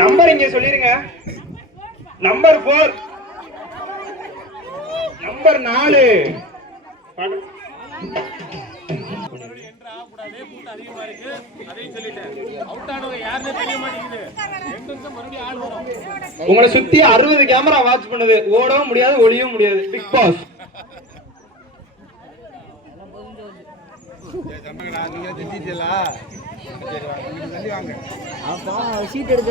Number இங்க சொல்லிருங்க. Number 4, number 4. உங்களை சுத்தி 60 கேமரா வாட்ச் பண்ணுது. ஓடவும் முடியாது, ஒளியவும் முடியாது. Big pass. சீட் எடுக்க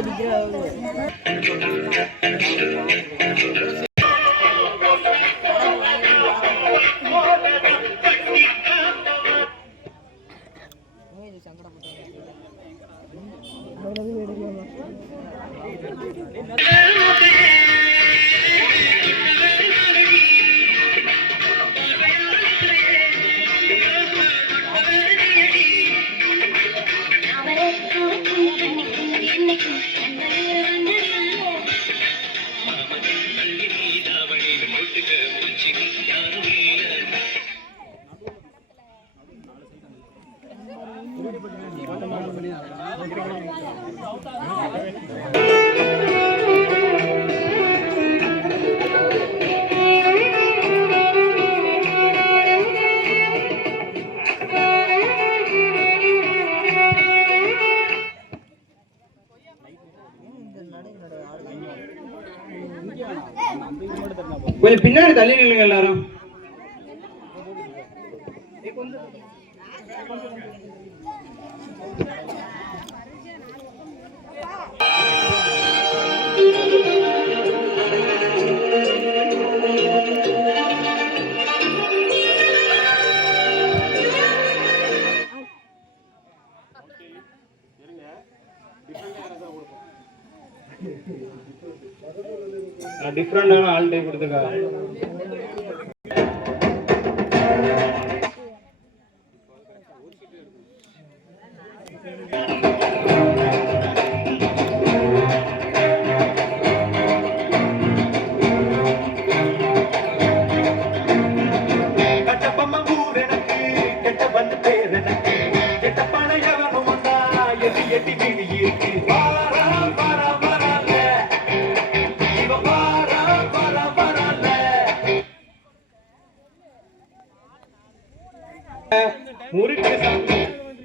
கொஞ்சம் பின்னாடி தள்ளி நில்லுங்க எல்லாரும். டிஃபரெண்டான ஆல்டே கொடுத்துருக்காங்க.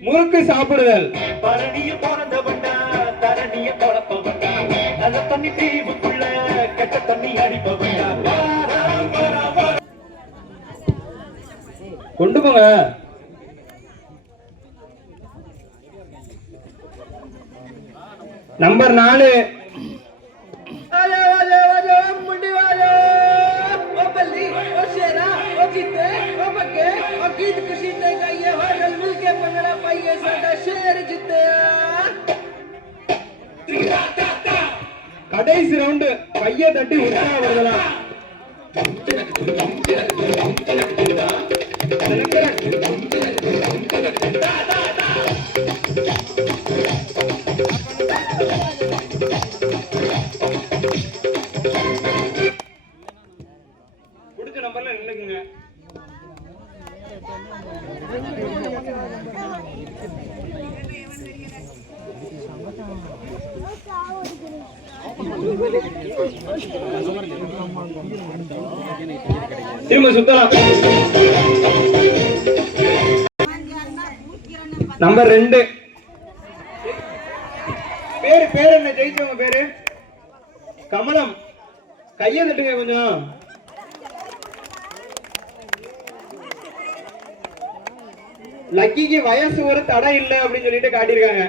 முறுக்கு சாப்பிடுதல். பரணிய போறந்தவண்டா, தரணிய குழப்பவண்டா, நல்ல தண்ணி தீவுக்குள்ள கெட்ட தண்ணி அடிப்பவண்டா. கொண்டு போங்க. நம்பர் 4. கடைசி ரவுண்டு கையை தட்டி உற்சாகப்படுத்தலாம். பிடிச்ச நம்பர்ல நின்னுக்குங்க. திரும்ப சுத்தலாம். நம்பர் 2. பேர் என்ன? ஜெயிச்சவங்க பேரு கமலம். கையை தட்டுங்க கொஞ்சம். லக்கிக்கு வயசு ஒரு தடை இல்லை அப்படின்னு சொல்லிட்டு காட்டியிருக்காங்க.